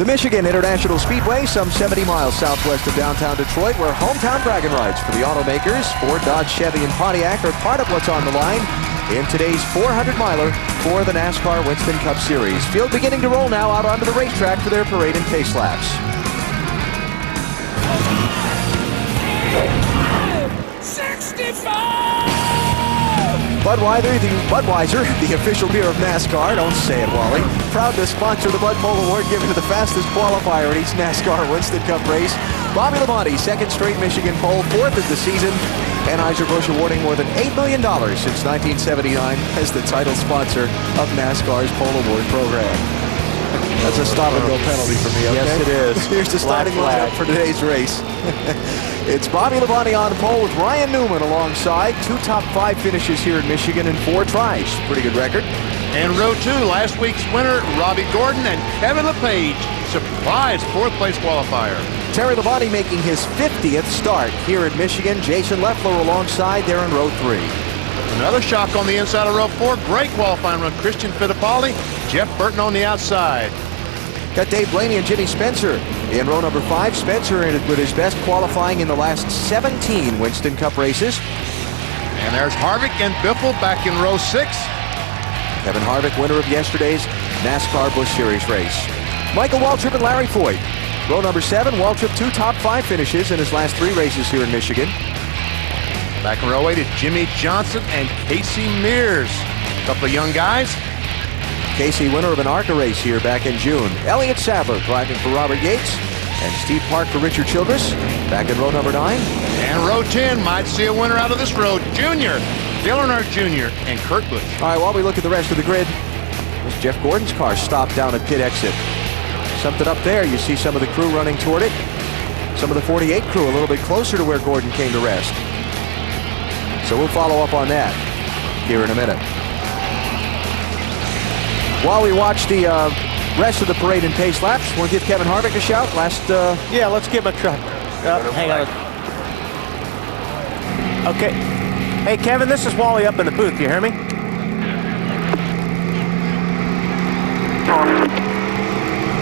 The Michigan International Speedway, some 70 miles southwest of downtown Detroit, where hometown bragging rights for the automakers, Ford, Dodge, Chevy, and Pontiac are part of what's on the line in today's 400-miler for the NASCAR Winston Cup Series. Field beginning to roll now out onto the racetrack for their parade and pace laps. 65! Budweiser, the official beer of NASCAR, don't say it, Wally, proud to sponsor the Bud Pole Award given to the fastest qualifier in each NASCAR Winston Cup race. Bobby Labonte, second straight Michigan pole, fourth of the season. Anheuser-Busch awarding more than $8 million since 1979 as the title sponsor of NASCAR's Pole Award program. That's a stop-and-go penalty for me, okay? Yes, it is. Here's the starting lineup for today's race. It's Bobby Labonte on pole with Ryan Newman alongside. 2 top 5 finishes here in Michigan in 4 tries. Pretty good record. And row 2, last week's winner, Robbie Gordon and Kevin LePage. Surprise 4th place qualifier. Terry Labonte making his 50th start here in Michigan. Jason Leffler alongside there in row 3. Another shock on the inside of row 4. Great qualifying run. Christian Fittipaldi, Jeff Burton on the outside. Got Dave Blaney and Jimmy Spencer in row number 5. Spencer with his best qualifying in the last 17 Winston Cup races. And there's Harvick and Biffle back in row 6. Kevin Harvick, winner of yesterday's NASCAR Busch Series race. Michael Waltrip and Larry Foyt. Row number 7, Waltrip 2 top 5 finishes in his last 3 races here in Michigan. Back in row 8 is Jimmy Johnson and Casey Mears. A couple of young guys. Casey, winner of an ARCA race here back in June. Elliott Sadler driving for Robert Yates. And Steve Park for Richard Childress. Back in row number 9. And row 10 might see a winner out of this row. Junior, Dale Earnhardt Jr. and Kurt Busch. All right, while we look at the rest of the grid, this Jeff Gordon's car stopped down at pit exit. Something up there. You see some of the crew running toward it. Some of the 48 crew a little bit closer to where Gordon came to rest. So we'll follow up on that here in a minute. While we watch the rest of the parade and pace laps, want to give Kevin Harvick a shout? Yeah, let's give him a try. Hang on. Okay. Hey, Kevin, this is Wally up in the booth. You hear me?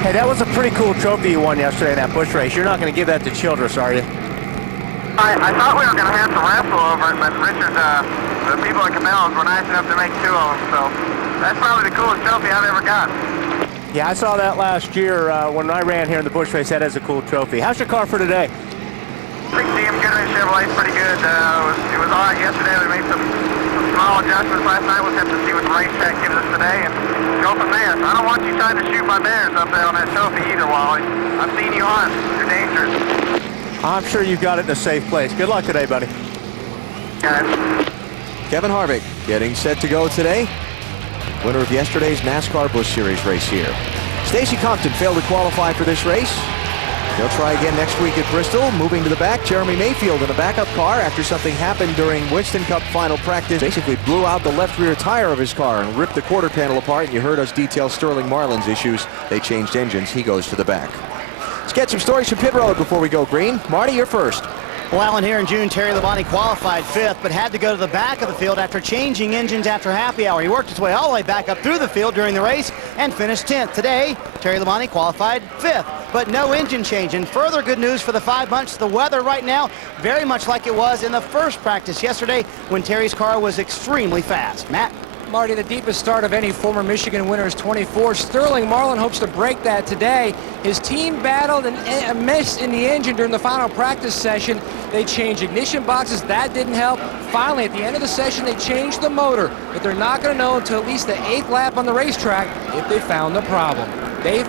Hey, that was a pretty cool trophy you won yesterday in that Busch race. You're not going to give that to Childress, are you? I thought we were going to have to wrestle over it, but Richard, the people at Cabela's were nice enough to make 2 of them, so that's probably the coolest trophy I've ever got. Yeah, I saw that last year when I ran here in the Busch race. That is a cool trophy. How's your car for today? 6 GM Goodman Chevrolet's pretty good. It was all right yesterday. We made some small adjustments last night. We'll have to see what the racetrack gives us today and go from there. I don't want you trying to shoot my bears up there on that trophy either, Wally. I've seen you on. You're dangerous. I'm sure you've got it in a safe place. Good luck today, buddy. Guys. Kevin Harvick getting set to go today. Winner of yesterday's NASCAR Busch Series race here. Stacey Compton failed to qualify for this race. He'll try again next week at Bristol. Moving to the back, Jeremy Mayfield in a backup car after something happened during Winston Cup final practice. Basically blew out the left rear tire of his car and ripped the quarter panel apart. And you heard us detail Sterling Marlin's issues. They changed engines. He goes to the back. Let's get some stories from pit road before we go green. Marty, you're first. Well, and here in June, Terry Labonte qualified 5th, but had to go to the back of the field after changing engines after happy hour. He worked his way all the way back up through the field during the race and finished 10th. Today, Terry Labonte qualified 5th, but no engine change. And further good news for the 5 months, the weather right now, very much like it was in the first practice yesterday when Terry's car was extremely fast. Matt? Marty, the deepest start of any former Michigan winner is 24. Sterling Marlin hopes to break that today. His team battled a miss in the engine during the final practice session. They changed ignition boxes. That didn't help. Finally, at the end of the session, they changed the motor. But they're not going to know until at least the 8th lap on the racetrack if they found the problem. Dave?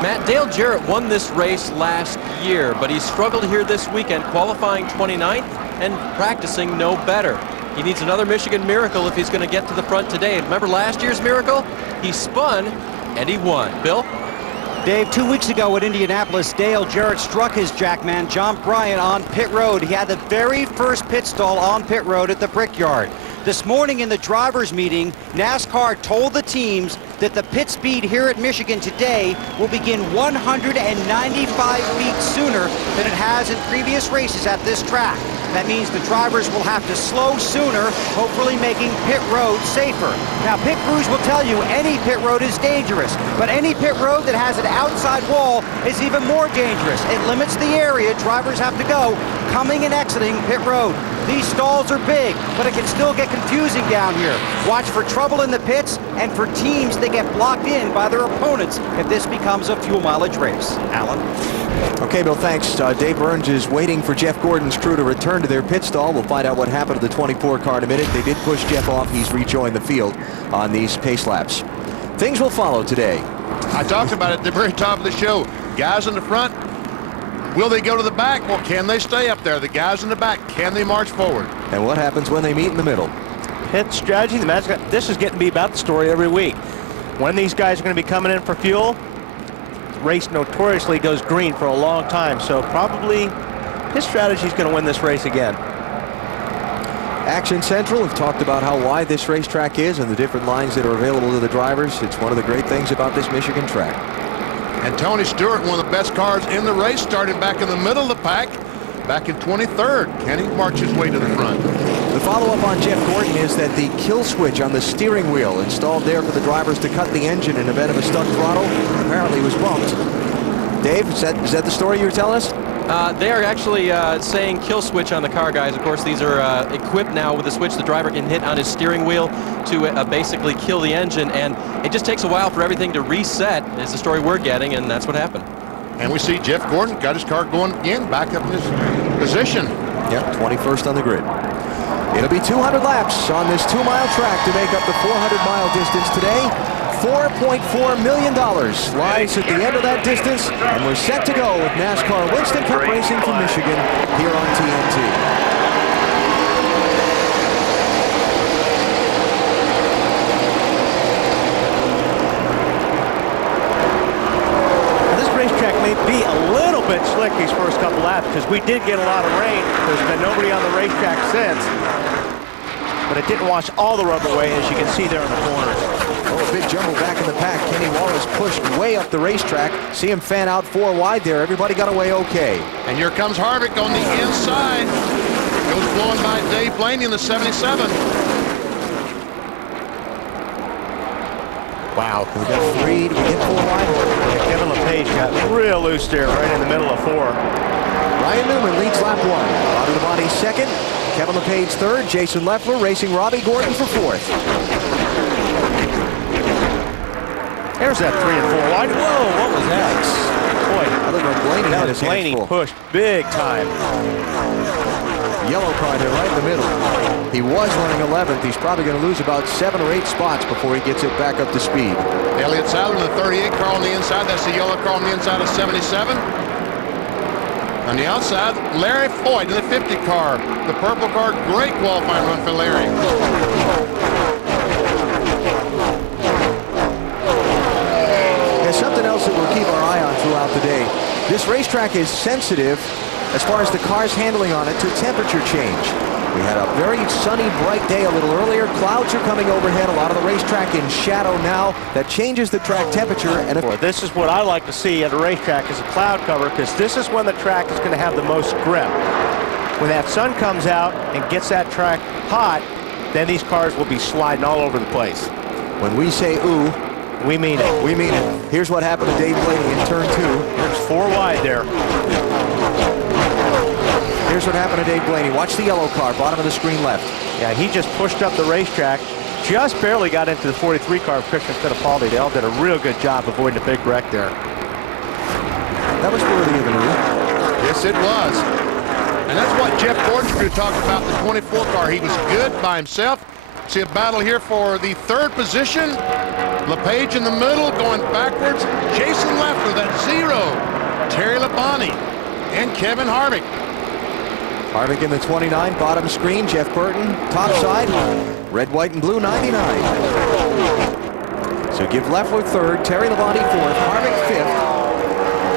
Matt, Dale Jarrett won this race last year, but he struggled here this weekend, qualifying 29th and practicing no better. He needs another Michigan miracle if he's going to get to the front today. Remember last year's miracle? He spun and he won. Bill? Dave, 2 weeks ago at Indianapolis, Dale Jarrett struck his jackman, John Bryant, on pit road. He had the very first pit stall on pit road at the Brickyard. This morning in the drivers' meeting, NASCAR told the teams that the pit speed here at Michigan today will begin 195 feet sooner than it has in previous races at this track. That means the drivers will have to slow sooner, hopefully making pit road safer. Now, pit crews will tell you any pit road is dangerous, but any pit road that has an outside wall is even more dangerous. It limits the area drivers have to go coming and exiting pit road. These stalls are big, but it can still get confusing down here. Watch for trouble in the pits and for teams that get blocked in by their opponents if this becomes a fuel mileage race. Alan? Okay, Bill, thanks. Dave Burns is waiting for Jeff Gordon's crew to return to their pit stall. We'll find out what happened to the 24 car in a minute. They did push Jeff off. He's rejoined the field on these pace laps. Things will follow today. I talked about it at the very top of the show. Guys in the front, will they go to the back? Well, can they stay up there? The guys in the back, can they march forward? And what happens when they meet in the middle? Pit strategy, this is getting to be about the story every week. When these guys are going to be coming in for fuel, the race notoriously goes green for a long time, so probably his strategy is going to win this race again. Action Central have talked about how wide this racetrack is and the different lines that are available to the drivers. It's one of the great things about this Michigan track. And Tony Stewart, one of the best cars in the race, started back in the middle of the pack, back in 23rd. Can he march his way to the front? The follow-up on Jeff Gordon is that the kill switch on the steering wheel installed there for the drivers to cut the engine in event of a stuck throttle apparently was bumped. Dave, is that the story you were telling us? They are actually saying kill switch on the car, guys. Of course, these are equipped now with a switch the driver can hit on his steering wheel to basically kill the engine, and it just takes a while for everything to reset, is the story we're getting, and that's what happened. And we see Jeff Gordon got his car going again, back up in his position. Yep, 21st on the grid. It'll be 200 laps on this 2-mile track to make up the 400-mile distance today. $4.4 million lies at the end of that distance, and we're set to go with NASCAR Winston Cup Racing from Michigan here on TNT. This racetrack may be a little bit slick these first couple laps because we did get a lot of rain. There's been nobody on the racetrack since, but it didn't wash all the rubber away, as you can see there in the corners. Oh, a big jumble back in the pack. Kenny Wallace pushed way up the racetrack. See him fan out 4 wide there. Everybody got away okay. And here comes Harvick on the inside. Goes blowing by Dave Blaney in the 77. Wow. We got 3. Did we get 4 wide? Kevin LePage got real loose there right in the middle of 4. Ryan Newman leads lap 1. Bobby Labonte second. Kevin LePage third. Jason Leffler racing Robbie Gordon for 4th. There's that 3 and 4 wide. Whoa, what was that? Boy, I look like Blaney had his hands Blaney full. pushed big time. Yellow car there right in the middle. He was running 11th. He's probably going to lose about 7 or 8 spots before he gets it back up to speed. Elliott Sadler in the 38 car on the inside. That's the yellow car on the inside of 77. On the outside, Larry Foyt in the 50 car. The purple car, great qualifying run for Larry. Something else that we'll keep our eye on throughout the day. This racetrack is sensitive as far as the cars handling on it to temperature change. We had a very sunny, bright day a little earlier. Clouds are coming overhead. A lot of the racetrack in shadow now. That changes the track temperature. And this is what I like to see at a racetrack is a cloud cover, because this is when the track is going to have the most grip. When that sun comes out and gets that track hot, then these cars will be sliding all over the place. when we say ooh, we mean it. we mean it. Here's what happened to Dave Blaney in turn 2. There's 4 wide there. Here's what happened to Dave Blaney. Watch the yellow car, bottom of the screen left. Yeah, he just pushed up the racetrack. Just barely got into the 43 car of Christian Fittipaldi. They all did a real good job avoiding a big wreck there. That was worthy of an ooh. Yes, it was. And that's what Jeff Gordon's crew talked about, the 24 car. He was good by himself. See a battle here for the 3rd position. LePage in the middle, going backwards. Jason Leffler, that 0. Terry Labonte and Kevin Harvick. Harvick in the 29, bottom screen. Jeff Burton, top side. Red, white, and blue 99. So give Leffler 3rd, Terry Labonte 4th, Harvick 5th.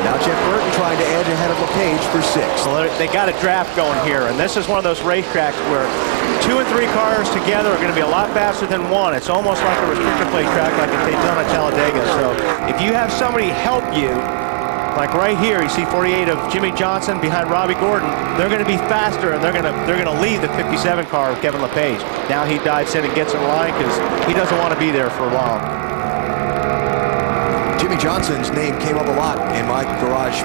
Now Jeff Burton trying to edge ahead of LePage for 6th. Well, they got a draft going here, and this is one of those racetracks where 2 and 3 cars together are going to be a lot faster than one. It's almost like a restrictor plate track like at Daytona, Talladega. So if you have somebody help you, Like right here, you see 48 of Jimmy Johnson behind Robbie Gordon. They're going to be faster, and they're going to leave the 57 car with Kevin LePage. Now he dives in and gets in line because he doesn't want to be there for long. Jimmy Johnson's name came up a lot in my garage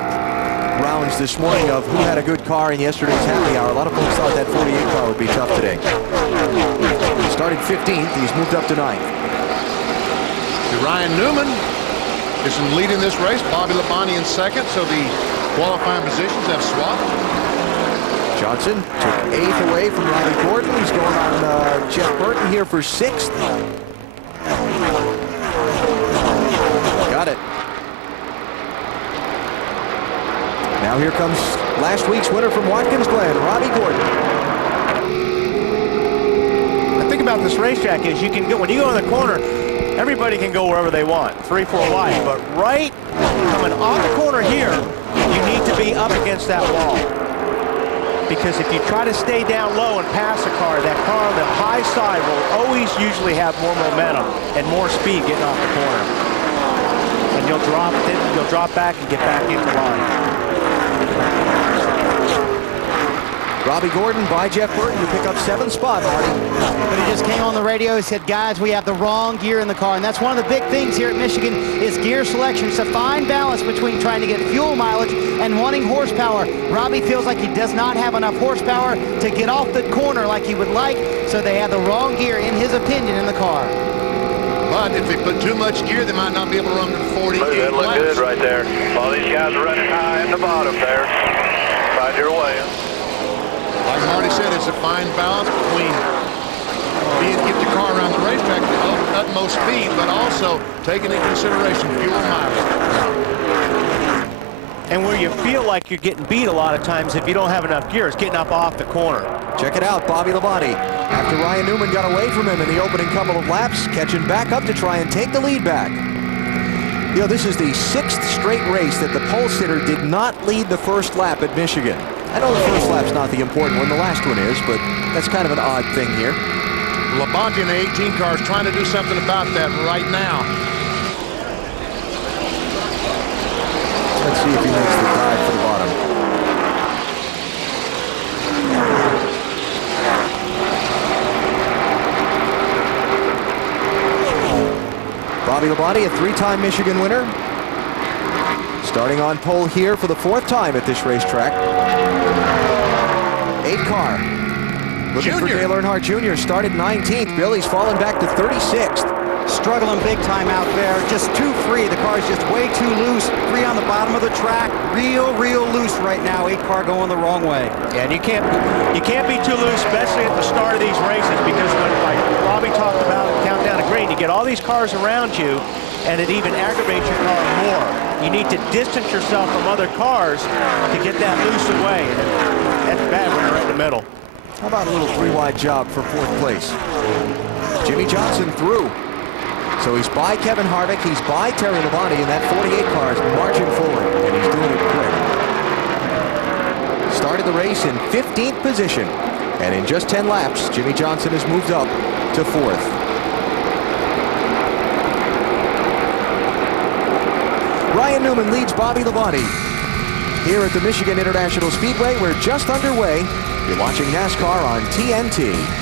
rounds this morning of who had a good car in yesterday's happy hour. A lot of folks thought that 48 car would be tough today. He started 15th. He's moved up to 9th. Ryan Newman is leading this race. Bobby Labonte in second, so the qualifying positions have swapped. Johnson took 8th away from Robbie Gordon. He's going on Jeff Burton here for 6th. Got it. Now here comes last week's winner from Watkins Glen, Robbie Gordon. The thing about this racetrack is you can go, when you go in the corner, everybody can go wherever they want, 3, 4 wide. But right coming off the corner here, you need to be up against that wall. Because if you try to stay down low and pass a car, that car on the high side will always usually have more momentum and more speed getting off the corner. And you'll drop back and get back into line. Robbie Gordon by Jeff Burton to pick up 7th spot, Marty. But he just came on the radio. He said, guys, we have the wrong gear in the car. And that's one of the big things here at Michigan is gear selection. It's a fine balance between trying to get fuel mileage and wanting horsepower. Robbie feels like he does not have enough horsepower to get off the corner like he would like. So they have the wrong gear, in his opinion, in the car. But if they put too much gear, they might not be able to run to 48 That looked laps. good right there. All these guys are running high in the bottom there. Find your way. Like Marty said, it's a fine balance between get the car around the racetrack at utmost speed, but also taking into consideration fuel mileage. And where you feel like you're getting beat a lot of times if you don't have enough gear, it's getting up off the corner. Check it out, Bobby Labonte. After Ryan Newman got away from him in the opening couple of laps, catching back up to try and take the lead back. You know, this is the 6th straight race that the pole sitter did not lead the first lap at Michigan. I know the first lap's not the important one, the last one is, but that's kind of an odd thing here. Labonte in the 18 car is trying to do something about that right now. Let's see if he makes the dive for the bottom. Bobby Labonte, a 3-time Michigan winner. Starting on pole here for the 4th time at this racetrack. 8 car. Looking for Dale Earnhardt Jr. Started 19th. Billy's fallen back to 36th. Struggling big time out there. Just too free. The car's just way too loose. Free on the bottom of the track. Real loose right now. 8 car going the wrong way. Yeah, and you can't be too loose, especially at the start of these races, because when, like Robbie talked about at Countdown to Green, you get all these cars around you, and it even aggravates your car more. You need to distance yourself from other cars to get that loose away. And that's bad when you're right in the middle. How about a little 3-wide job for 4th place? Jimmy Johnson through. So he's by Kevin Harvick, he's by Terry Labonte, and that 48 car is marching forward, and he's doing it quick. Started the race in 15th position, and in just 10 laps, Jimmy Johnson has moved up to 4th. Ryan Newman leads Bobby Labonte. Here at the Michigan International Speedway, we're just underway. You're watching NASCAR on TNT.